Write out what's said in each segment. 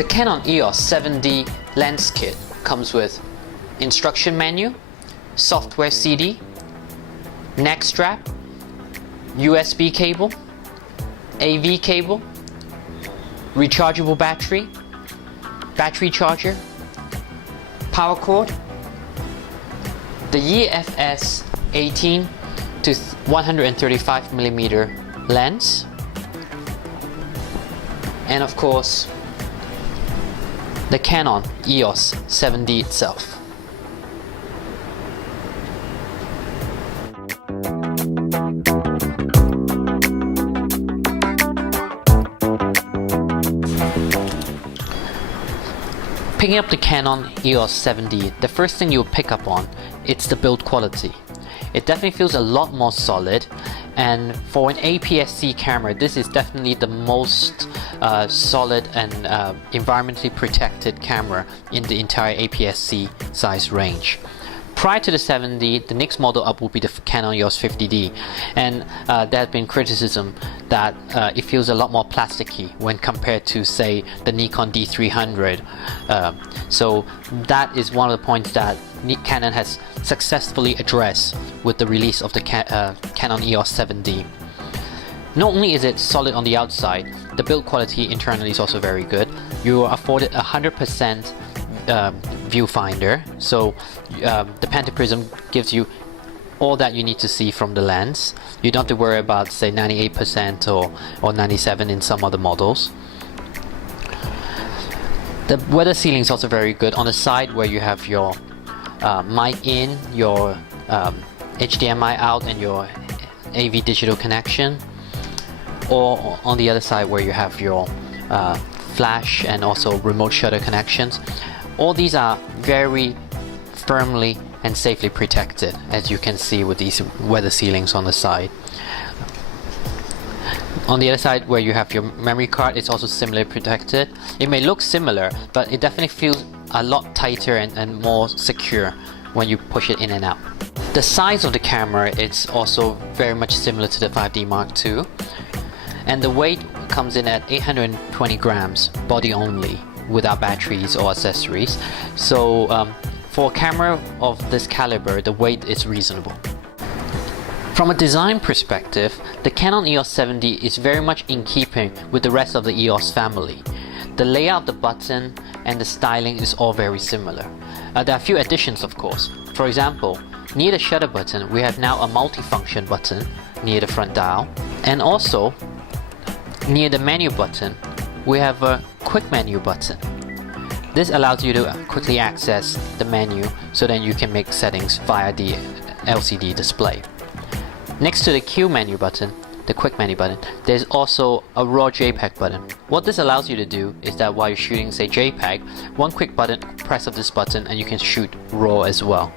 The Canon EOS 7D lens kit comes with instruction manual, software CD, neck strap, USB cable, AV cable, rechargeable battery, battery charger, power cord, the EFS 18 to 135mm lens, and of course the Canon EOS 7D itself. Picking up the Canon EOS 7D, the first thing you'll pick up on, it's the build quality. It definitely feels a lot more solid, and for an APS-C camera, this is definitely the most solid and environmentally protected camera in the entire APS-C size range. Prior to the 7D, the next model up will be the Canon EOS 50D, and there has been criticism that it feels a lot more plasticky when compared to, say, the Nikon D300. So that is one of the points that Canon has successfully addressed with the release of the Canon EOS 7D. Not only is it solid on the outside, the build quality internally is also very good. You are afforded 100% viewfinder, so the pentaprism gives you all that you need to see from the lens. You don't have to worry about, say, 98% or 97% in some other models. The weather sealing is also very good on the side where you have your mic in, your HDMI out, and your AV digital connection, or on the other side where you have your flash and also remote shutter connections. All these are very firmly and safely protected, as you can see with these weather sealings on the side. On the other side where you have your memory card, it's also similarly protected. It may look similar, but it definitely feels a lot tighter and more secure when you push it in and out. The size of the camera is also very much similar to the 5D Mark II, and the weight comes in at 820 grams, body only, without batteries or accessories. So for a camera of this caliber, the weight is reasonable. From a design perspective, the Canon EOS 7D is very much in keeping with the rest of the EOS family. The layout of the button and the styling is all very similar. There are a few additions, of course. For example, near the shutter button, we have now a multifunction button near the front dial, and also near the menu button, we have a quick menu button. This allows you to quickly access the menu so that you can make settings via the LCD display. Next to the Q menu button, the quick menu button, there's also a raw JPEG button. What this allows you to do is that while you're shooting, say, JPEG, one quick press of this button and you can shoot raw as well.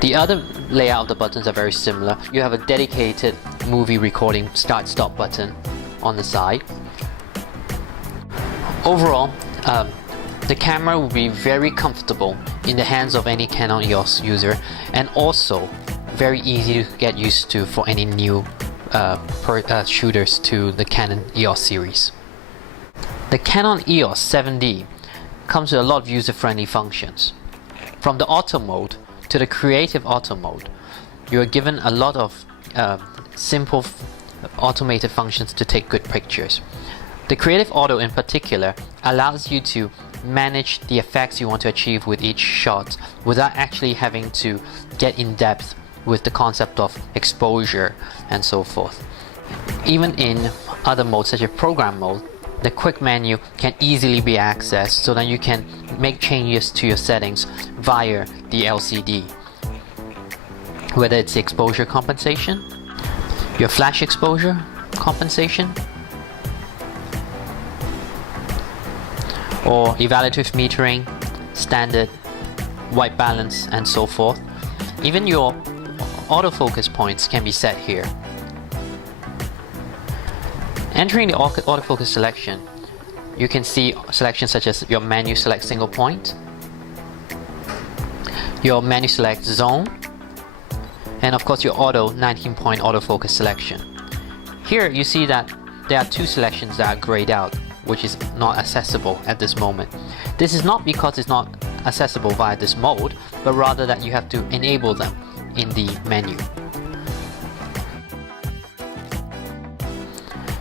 The other layout of the buttons are very similar. You have a dedicated movie recording start-stop button on the side. Overall, the camera will be very comfortable in the hands of any Canon EOS user, and also very easy to get used to for any new shooters to the Canon EOS series. The Canon EOS 7D comes with a lot of user-friendly functions. From the auto mode to the creative auto mode, you are given a lot of simple automated functions to take good pictures. The creative auto in particular allows you to manage the effects you want to achieve with each shot without actually having to get in depth with the concept of exposure and so forth. Even in other modes such as program mode, the quick menu can easily be accessed so that you can make changes to your settings via the LCD. Whether it's exposure compensation, your flash exposure compensation, or evaluative metering, standard, white balance, and so forth. Even your autofocus points can be set here. Entering the autofocus selection, you can see selections such as your menu select single point, your menu select zone, and of course your auto 19-point autofocus selection. Here you see that there are two selections that are grayed out, which is not accessible at this moment. This is not because it's not accessible via this mode, but rather that you have to enable them in the menu.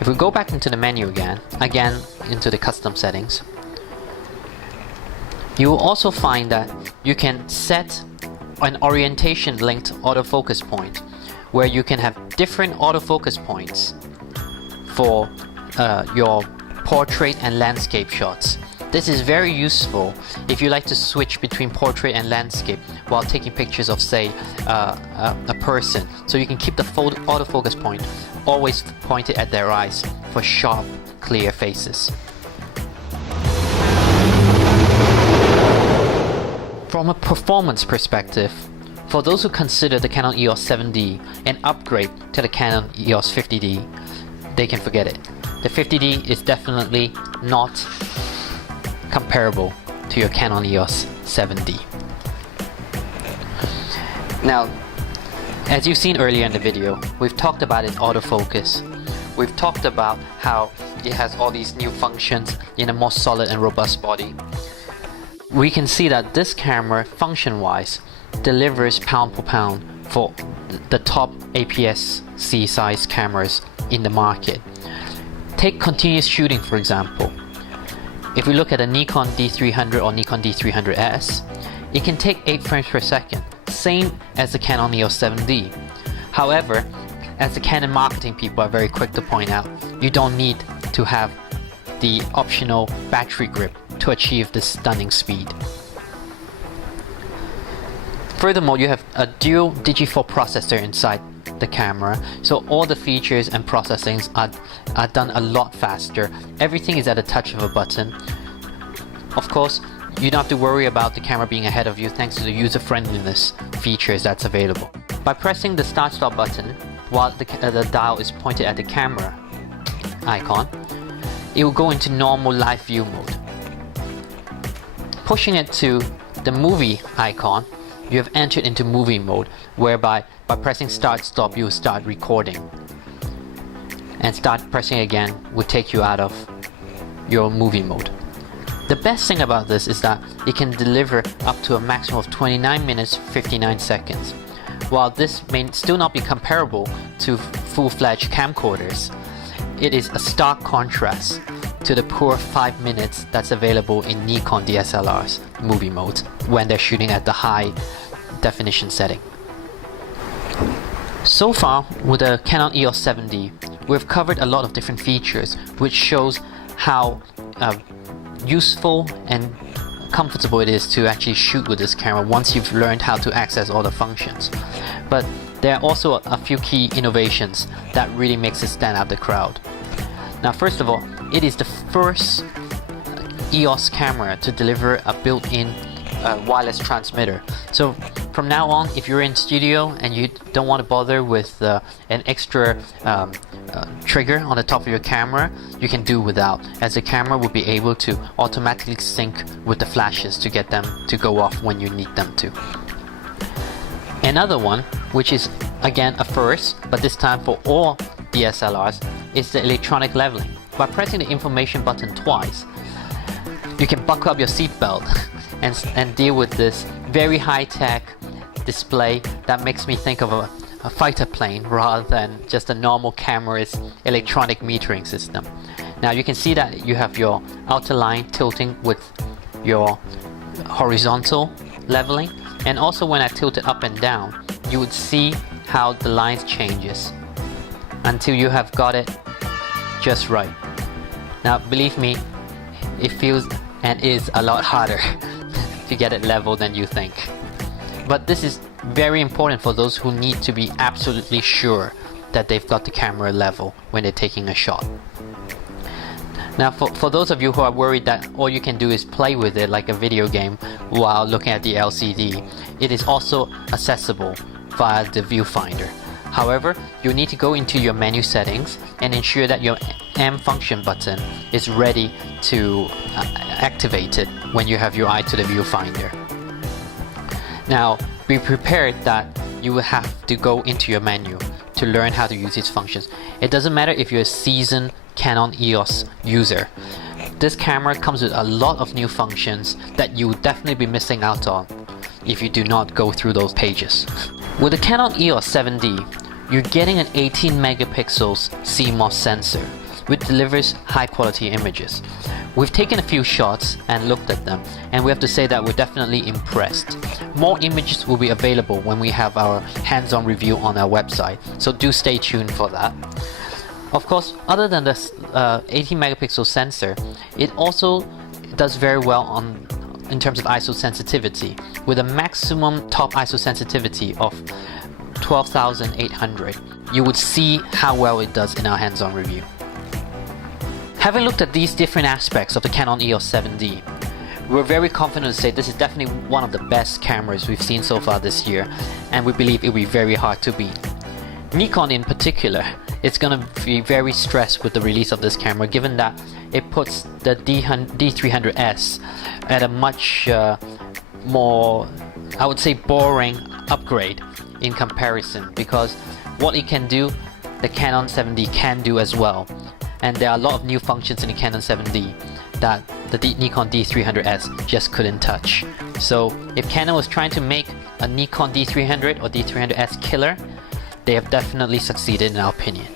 If we go back into the menu again into the custom settings, you will also find that you can set an orientation linked autofocus point, where you can have different autofocus points for your portrait and landscape shots. This is very useful if you like to switch between portrait and landscape while taking pictures of, say, a person. So you can keep the autofocus point always pointed at their eyes for sharp, clear faces. From a performance perspective, for those who consider the Canon EOS 7D an upgrade to the Canon EOS 50D, they can forget it. The 50D is definitely not comparable to your Canon EOS 7D. Now, as you've seen earlier in the video, we've talked about its autofocus. We've talked about how it has all these new functions in a more solid and robust body. We can see that this camera, function-wise, delivers pound for pound for the top APS-C size cameras in the market. Take continuous shooting, for example. If we look at a Nikon D300 or Nikon D300S, it can take 8 frames per second, same as the Canon EOS 7D. However, as the Canon marketing people are very quick to point out, you don't need to have the optional battery grip to achieve this stunning speed. Furthermore, you have a dual Digi4 processor inside the camera, so all the features and processings are done a lot faster. Everything is at a touch of a button. Of course, you don't have to worry about the camera being ahead of you thanks to the user-friendliness features that's available. By pressing the start-stop button while the dial is pointed at the camera icon, it will go into normal live view mode. Pushing it to the movie icon, you have entered into movie mode, whereby by pressing start stop you will start recording, and start pressing again will take you out of your movie mode. The best thing about this is that it can deliver up to a maximum of 29 minutes 59 seconds. While this may still not be comparable to full-fledged camcorders, it is a stark contrast to the poor 5 minutes that's available in Nikon DSLR's movie mode when they're shooting at the high definition setting. So far with the Canon EOS 7D, we've covered a lot of different features, which shows how useful and comfortable it is to actually shoot with this camera once you've learned how to access all the functions. But there are also a few key innovations that really makes it stand out the crowd. Now, first of all, it is the first EOS camera to deliver a built-in wireless transmitter. So from now on, if you're in studio and you don't want to bother with an extra trigger on the top of your camera, you can do without, as the camera will be able to automatically sync with the flashes to get them to go off when you need them to. Another one, which is again a first, but this time for all DSLRs, is the electronic leveling. By pressing the information button twice, you can buckle up your seatbelt and deal with this very high-tech display that makes me think of a fighter plane rather than just a normal camera's electronic metering system. Now you can see that you have your outer line tilting with your horizontal leveling, and also when I tilt it up and down, you would see how the lines changes until you have got it just right. Now believe me, it feels and is a lot harder to get it level than you think. But this is very important for those who need to be absolutely sure that they've got the camera level when they're taking a shot. Now for those of you who are worried that all you can do is play with it like a video game while looking at the LCD, it is also accessible via the viewfinder. However, you need to go into your menu settings and ensure that your M function button is ready to activate it when you have your eye to the viewfinder. Now, be prepared that you will have to go into your menu to learn how to use these functions. It doesn't matter if you're a seasoned Canon EOS user. this camera comes with a lot of new functions that you would definitely be missing out on if you do not go through those pages. With the Canon EOS 7D, you're getting an 18 megapixels CMOS sensor, which delivers high quality images. We've taken a few shots and looked at them, and we have to say that we're definitely impressed. More images will be available when we have our hands-on review on our website, so do stay tuned for that. Of course, other than this 18 megapixel sensor, it also does very well in terms of ISO sensitivity, with a maximum top ISO sensitivity of 12,800. You would see how well it does in our hands-on review. Having looked at these different aspects of the Canon EOS 7D, we're very confident to say this is definitely one of the best cameras we've seen so far this year, and we believe it will be very hard to beat. Nikon in particular, it's going to be very stressed with the release of this camera, given that it puts the D300S at a much more, I would say, boring upgrade in comparison, because what it can do, the Canon 7D can do as well. And there are a lot of new functions in the Canon 7D that the Nikon D300S just couldn't touch. So if Canon was trying to make a Nikon D300 or D300S killer, they have definitely succeeded in our opinion.